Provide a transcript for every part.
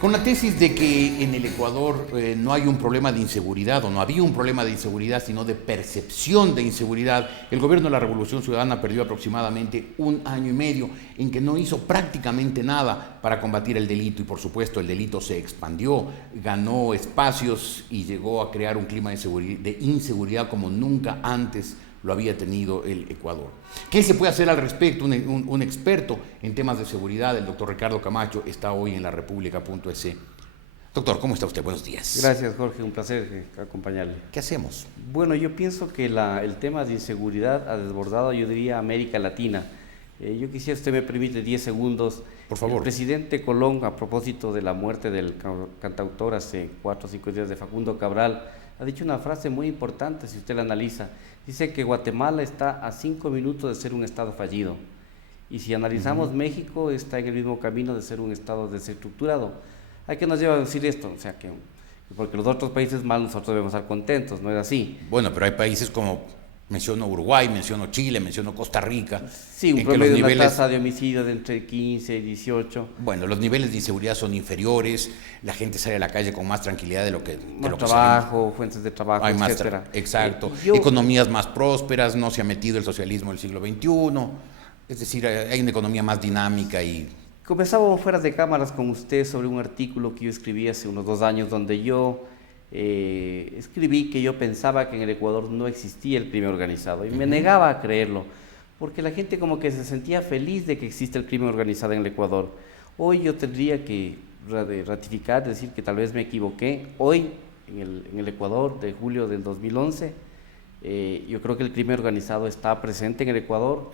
Con la tesis de que en el Ecuador no hay un problema de inseguridad, o no había un problema de inseguridad, sino de percepción de inseguridad, el gobierno de la Revolución Ciudadana perdió aproximadamente 1 año y medio en que no hizo prácticamente nada para combatir el delito, y por supuesto el delito se expandió, ganó espacios y llegó a crear un clima de inseguridad como nunca antes lo había tenido el Ecuador. ¿Qué se puede hacer al respecto? Un experto en temas de seguridad, el doctor Ricardo Camacho, está hoy en la República.es. Doctor, ¿cómo está usted? Buenos días. Gracias, Jorge, un placer acompañarle. ¿Qué hacemos? Bueno, yo pienso que el tema de inseguridad ha desbordado, yo diría, América Latina. Yo quisiera, usted me permite 10 segundos. Por favor. El presidente Colón, a propósito de la muerte del cantautor hace 4 o 5 días de Facundo Cabral, ha dicho una frase muy importante, si usted la analiza. Dice que Guatemala está a 5 minutos de ser un estado fallido. Y si analizamos México, está en el mismo camino de ser un estado desestructurado. ¿A qué nos lleva a decir esto? O sea, que porque los otros países mal, nosotros debemos estar contentos, ¿no es así? Bueno, pero hay países como, menciono Uruguay, menciono Chile, menciono Costa Rica. Sí, un promedio de una tasa de homicidio de entre 15 y 18. Bueno, los niveles de inseguridad son inferiores, la gente sale a la calle con más tranquilidad de lo que trabajo, fuentes de trabajo, etcétera. Exacto. Economías más prósperas, no se ha metido el socialismo del siglo XXI, es decir, hay una economía más dinámica y... Conversábamos fuera de cámaras con usted sobre un artículo que yo escribí hace unos 2 años donde yo escribí que yo pensaba que en el Ecuador no existía el crimen organizado y me negaba a creerlo, porque la gente como que se sentía feliz de que existe el crimen organizado en el Ecuador. Hoy yo tendría que ratificar, decir que tal vez me equivoqué. Hoy, en el Ecuador de julio del 2011, yo creo que el crimen organizado está presente en el Ecuador,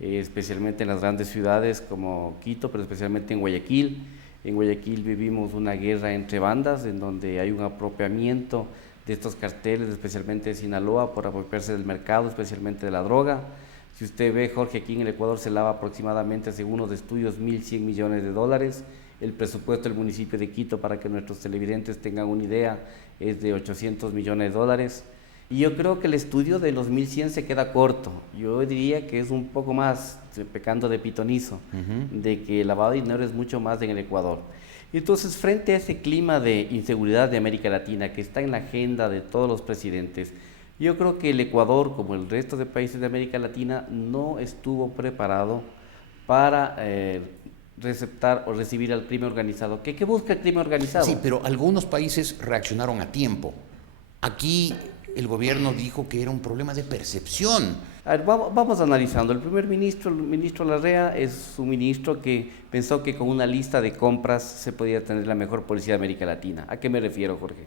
especialmente en las grandes ciudades como Quito, pero especialmente en Guayaquil. En Guayaquil vivimos una guerra entre bandas en donde hay un apropiamiento de estos carteles, especialmente de Sinaloa, por apropiarse del mercado, especialmente de la droga. Si usted ve, Jorge, aquí en el Ecuador se lava aproximadamente, según los estudios, 1.100 millones de dólares. El presupuesto del municipio de Quito, para que nuestros televidentes tengan una idea, es de 800 millones de dólares. Y yo creo que el estudio de los 1.100 se queda corto. Yo diría que es un poco más, pecando de pitonizo, de que el lavado de dinero es mucho más en el Ecuador. Entonces, frente a ese clima de inseguridad de América Latina que está en la agenda de todos los presidentes, yo creo que el Ecuador, como el resto de países de América Latina, no estuvo preparado para receptar o recibir al crimen organizado. ¿Qué busca el crimen organizado? Sí, pero algunos países reaccionaron a tiempo. Aquí el gobierno dijo que era un problema de percepción. A ver, vamos analizando. El primer ministro, el ministro Larrea, es un ministro que pensó que con una lista de compras se podía tener la mejor policía de América Latina. ¿A qué me refiero, Jorge?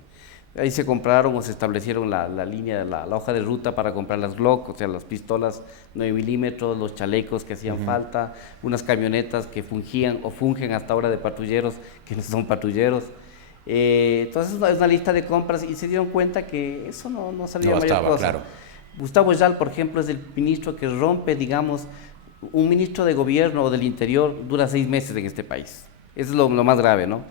Ahí se compraron o se establecieron la línea, la hoja de ruta para comprar las Glock, o sea, las pistolas 9 milímetros, los chalecos que hacían falta, unas camionetas que fungían o fungen hasta ahora de patrulleros, que no son patrulleros. Entonces es una lista de compras y se dieron cuenta que eso no salía mayor cosa. Claro. Gustavo Yal, por ejemplo, es el ministro que rompe, digamos, un ministro de gobierno o del interior dura 6 meses en este país. Eso es lo más grave, ¿no?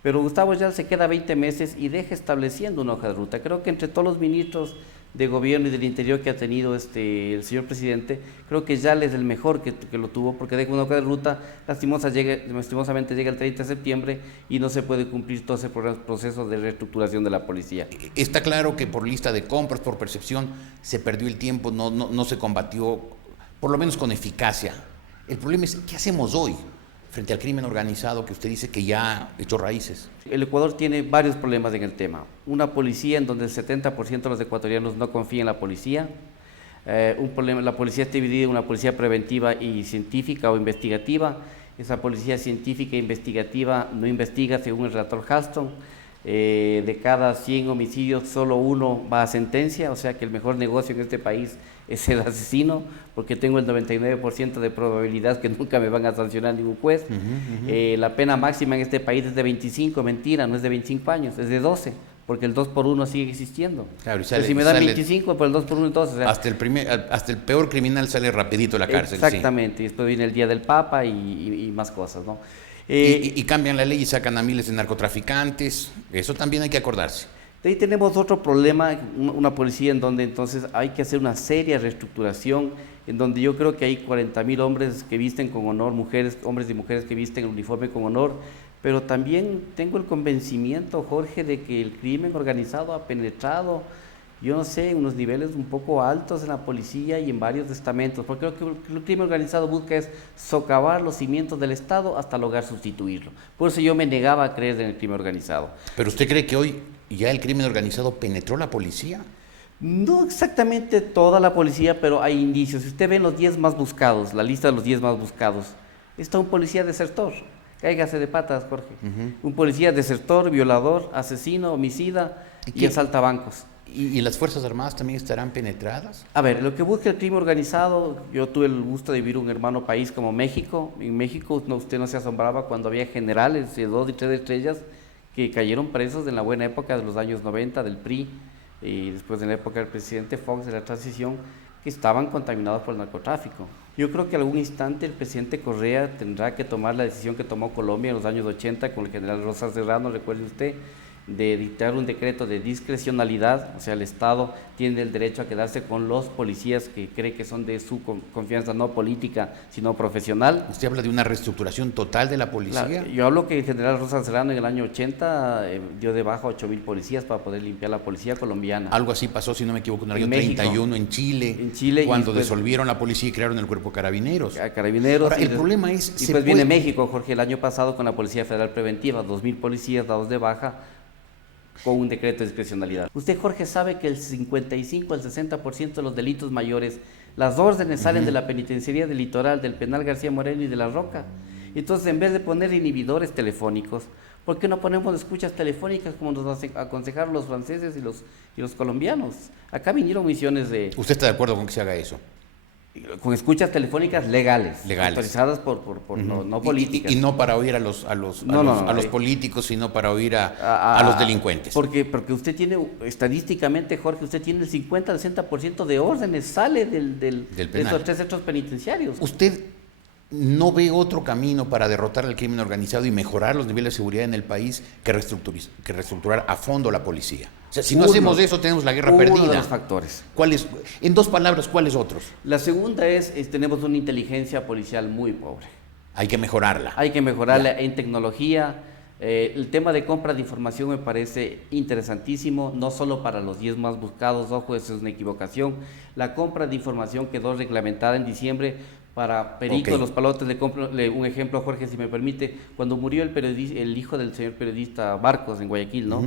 Pero Gustavo Yal se queda 20 meses y deja estableciendo una hoja de ruta. Creo que entre todos los ministros de gobierno y del interior que ha tenido el señor presidente, creo que Yal es el mejor que lo tuvo, porque deja una hoja de ruta, lastimosamente llega el 30 de septiembre y no se puede cumplir todo ese proceso de reestructuración de la policía. Está claro que por lista de compras, por percepción, se perdió el tiempo, no se combatió, por lo menos con eficacia. El problema es, ¿qué hacemos hoy frente al crimen organizado que usted dice que ya ha hecho raíces? El Ecuador tiene varios problemas en el tema. Una policía en donde el 70% de los ecuatorianos no confían en la policía. Un problema, la policía está dividida en una policía preventiva y científica o investigativa. Esa policía científica e investigativa no investiga, según el relator Halston. De cada 100 homicidios, solo 1 va a sentencia, o sea que el mejor negocio en este país es el asesino, porque tengo el 99% de probabilidad que nunca me van a sancionar ningún juez. La pena máxima en este país es de 25, mentira, no es de 25 años, es de 12, porque el 2 por 1 sigue existiendo. Claro, si me dan 25, pues el 2 por 1 entonces... O sea, hasta el peor criminal sale rapidito de la cárcel. Exactamente, sí. Y después viene el Día del Papa y más cosas, ¿no? Y cambian la ley y sacan a miles de narcotraficantes, eso también hay que acordarse. De ahí tenemos otro problema, una policía en donde entonces hay que hacer una seria reestructuración, en donde yo creo que hay 40.000 hombres que visten con honor, hombres y mujeres que visten el uniforme con honor, pero también tengo el convencimiento, Jorge, de que el crimen organizado ha penetrado, yo no sé, en unos niveles un poco altos en la policía y en varios estamentos, porque creo que el crimen organizado busca es socavar los cimientos del Estado hasta lograr sustituirlo. Por eso yo me negaba a creer en el crimen organizado. ¿Pero usted cree que hoy ya el crimen organizado penetró la policía? No exactamente toda la policía, pero hay indicios. Si usted ve los 10 más buscados, la lista de los 10 más buscados, está un policía desertor. Cáigase de patas, Jorge. Un policía desertor, violador, asesino, homicida y asalta bancos. ¿Y las Fuerzas Armadas también estarán penetradas? A ver, lo que busca el crimen organizado, yo tuve el gusto de vivir un hermano país como México. En México usted no se asombraba cuando había generales de 2 y 3 estrellas que cayeron presos en la buena época de los años 90 del PRI y después en la época del presidente Fox de la transición, que estaban contaminados por el narcotráfico. Yo creo que en algún instante el presidente Correa tendrá que tomar la decisión que tomó Colombia en los años 80 con el general Rosa Serrano, recuerde usted, de dictar un decreto de discrecionalidad, o sea, el Estado tiene el derecho a quedarse con los policías que cree que son de su confianza, no política, sino profesional. ¿Usted habla de una reestructuración total de la policía? Claro, yo hablo que el general Rosa Serrano en el año 80 dio de baja 8,000 policías para poder limpiar la policía colombiana. Algo así pasó, si no me equivoco, en el año México, 31 en Chile, cuando disolvieron la policía y crearon el cuerpo Carabineros. Carabineros. Ahora, el problema es... Y pues viene México, Jorge, el año pasado con la Policía Federal Preventiva, 2,000 policías dados de baja, con un decreto de discrecionalidad. Usted, Jorge, sabe que el 55 al 60% de los delitos mayores, las órdenes salen de la Penitenciaría del Litoral, del Penal García Moreno y de La Roca. Entonces, en vez de poner inhibidores telefónicos, ¿por qué no ponemos escuchas telefónicas como nos aconsejaron los franceses y los colombianos? Acá vinieron misiones de... ¿Usted está de acuerdo con que se haga eso? Con escuchas telefónicas legales. Autorizadas por no políticas. Y no para oír a los políticos, sino para oír a los delincuentes. Porque usted tiene, estadísticamente, Jorge, usted tiene el 50 al 60% de órdenes, sale de estos 3 centros penitenciarios. ¿Usted no ve otro camino para derrotar el crimen organizado y mejorar los niveles de seguridad en el país que reestructurar a fondo la policía? O sea, si no hacemos eso, tenemos la guerra perdida. Uno de los factores. En 2 palabras, ¿cuáles otros? La segunda es tenemos una inteligencia policial muy pobre. Hay que mejorarla. Hay que mejorarla en tecnología. El tema de compra de información me parece interesantísimo, no solo para los 10 más buscados, ojo, eso es una equivocación. La compra de información quedó reglamentada en diciembre para peritos, los palotes. Le compro un ejemplo, Jorge, si me permite. Cuando murió el hijo del señor periodista Barcos en Guayaquil, ¿no?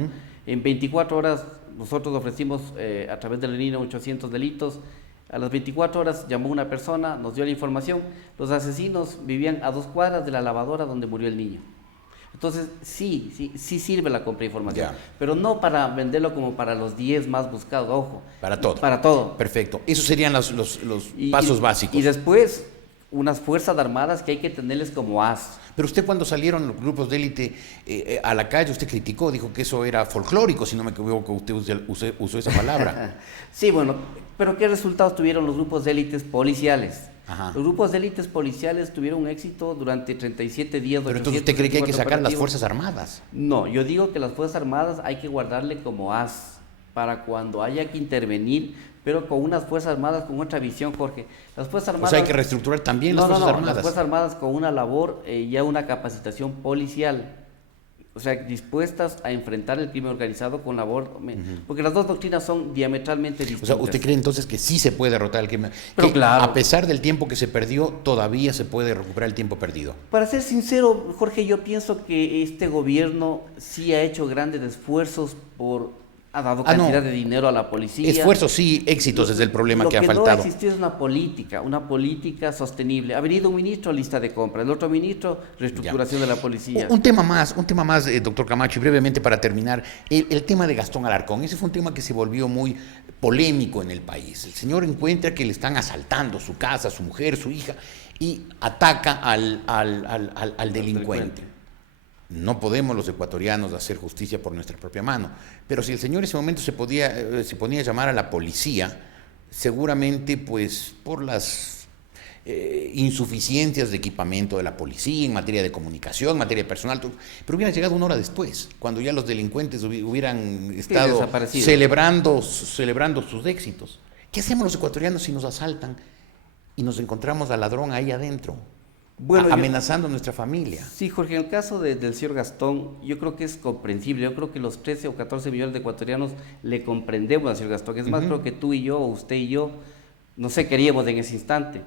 En 24 horas nosotros ofrecimos a través del NINA 800 delitos. A las 24 horas llamó una persona, nos dio la información. Los asesinos vivían a 2 cuadras de la lavadora donde murió el niño. Entonces, sí sirve la compra de información, pero no para venderlo como para los 10 más buscados, ojo. Para todo. Para todo. Perfecto. Esos serían los pasos básicos. Y después, unas fuerzas armadas que hay que tenerles como as. Pero usted, cuando salieron los grupos de élite a la calle, usted criticó, dijo que eso era folclórico, si no me equivoco, usted usó esa palabra. Sí, bueno, pero ¿qué resultados tuvieron los grupos de élites policiales? Ajá. Los grupos de élites policiales tuvieron un éxito durante 37 días. Pero entonces usted cree que hay que sacar las Fuerzas Armadas. No, yo digo que las Fuerzas Armadas hay que guardarle como as para cuando haya que intervenir, pero con unas Fuerzas Armadas con otra visión, Jorge. Las Fuerzas Armadas... O sea, hay que reestructurar también las Fuerzas Armadas. Las Fuerzas Armadas con una labor, ya una capacitación policial, o sea, dispuestas a enfrentar el crimen organizado con labor, porque las dos doctrinas son diametralmente distintas. O sea, ¿usted cree entonces que sí se puede derrotar el crimen? Pero que claro, a pesar del tiempo que se perdió, todavía se puede recuperar el tiempo perdido. Para ser sincero, Jorge, yo pienso que este gobierno sí ha hecho grandes esfuerzos ha dado cantidad de dinero a la policía. Esfuerzos sí, éxitos es el problema que ha faltado. Lo que no existió es una política sostenible. Ha venido un ministro, lista de compra, el otro ministro, reestructuración de la policía. Un tema más, doctor Camacho, y brevemente para terminar, el tema de Gastón Alarcón. Ese fue un tema que se volvió muy polémico en el país. El señor encuentra que le están asaltando su casa, su mujer, su hija, y ataca al delincuente. No podemos los ecuatorianos hacer justicia por nuestra propia mano, pero si el señor en ese momento se ponía a llamar a la policía, seguramente pues por las insuficiencias de equipamiento de la policía en materia de comunicación, en materia de personal, pero hubiera llegado 1 hora después, cuando ya los delincuentes hubieran estado celebrando sus éxitos. ¿Qué hacemos los ecuatorianos si nos asaltan y nos encontramos al ladrón ahí adentro? Bueno, amenazando a nuestra familia. Sí, Jorge, en el caso del señor Gastón, yo creo que es comprensible. Yo creo que los 13 o 14 millones de ecuatorianos le comprendemos al señor Gastón. Es más, creo que tú y yo, o usted y yo, no sé, queríamos en ese instante.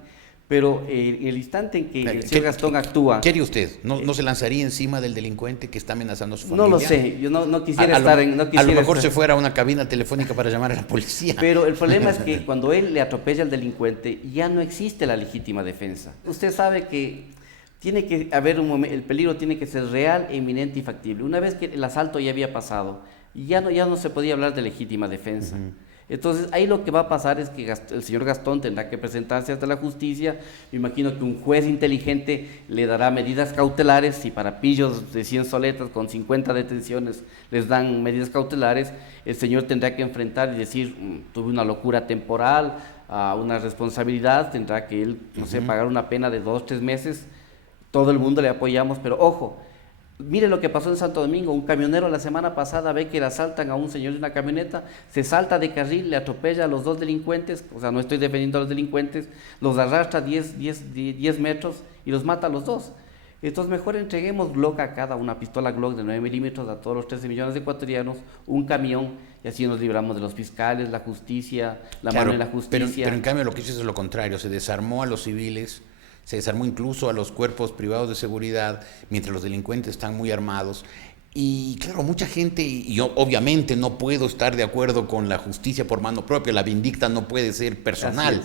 Pero en el instante en que el señor Gastón actúa... ¿Qué haría usted? ¿No se lanzaría encima del delincuente que está amenazando a su familia? No lo sé, yo no quisiera estar en... a lo mejor se fuera a una cabina telefónica para llamar a la policía. Pero el problema es que cuando él le atropella al delincuente, ya no existe la legítima defensa. Usted sabe que tiene que haber un momento, el peligro tiene que ser real, inminente y factible. Una vez que el asalto ya había pasado, ya no se podía hablar de legítima defensa. Entonces, ahí lo que va a pasar es que el señor Gastón tendrá que presentarse ante la justicia. Me imagino que un juez inteligente le dará medidas cautelares. Si para pillos de 100 soletas con 50 detenciones les dan medidas cautelares, el señor tendrá que enfrentar y decir, tuve una locura temporal, una responsabilidad, tendrá que él, no sé, pagar una pena de 2 o 3 meses. Todo el mundo le apoyamos, pero ojo, mire lo que pasó en Santo Domingo. Un camionero la semana pasada ve que le asaltan a un señor de una camioneta, se salta de carril, le atropella a los 2 delincuentes, o sea, no estoy defendiendo a los delincuentes, los arrastra 10 metros y los mata a los 2. Entonces mejor entreguemos Glock a cada una, pistola Glock de 9 milímetros a todos los 13 millones de ecuatorianos, un camión, y así nos libramos de los fiscales, la justicia, la mano de la justicia. Pero en cambio lo que hizo es lo contrario, se desarmó a los civiles, se desarmó incluso a los cuerpos privados de seguridad, mientras los delincuentes están muy armados. Y claro, mucha gente, y yo obviamente no puedo estar de acuerdo con la justicia por mano propia, la vindicta no puede ser personal.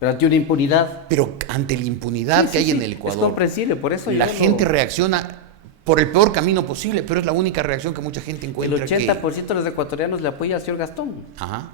Pero ante una impunidad. Pero ante la impunidad que hay en el Ecuador. Es comprensible, por eso la gente reacciona por el peor camino posible, pero es la única reacción que mucha gente encuentra. El 80% de los ecuatorianos le apoya al señor Gastón. Ajá.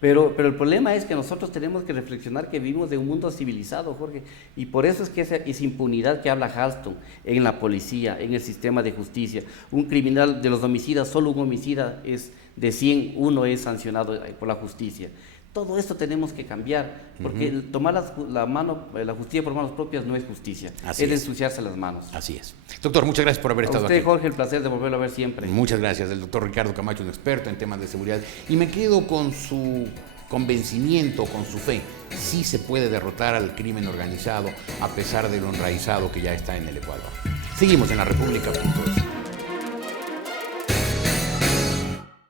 Pero el problema es que nosotros tenemos que reflexionar que vivimos de un mundo civilizado, Jorge, y por eso es que esa impunidad que habla Halston en la policía, en el sistema de justicia, un criminal de los homicidas, solo un homicida es de 100, uno es sancionado por la justicia. Todo esto tenemos que cambiar, porque tomar la justicia por manos propias no es justicia, es ensuciarse las manos. Así es. Doctor, muchas gracias por haber estado aquí. A usted, Jorge, el placer de volverlo a ver siempre. Muchas gracias. El doctor Ricardo Camacho, un experto en temas de seguridad. Y me quedo con su convencimiento, con su fe. Sí se puede derrotar al crimen organizado a pesar de lo enraizado que ya está en el Ecuador. Seguimos en la República.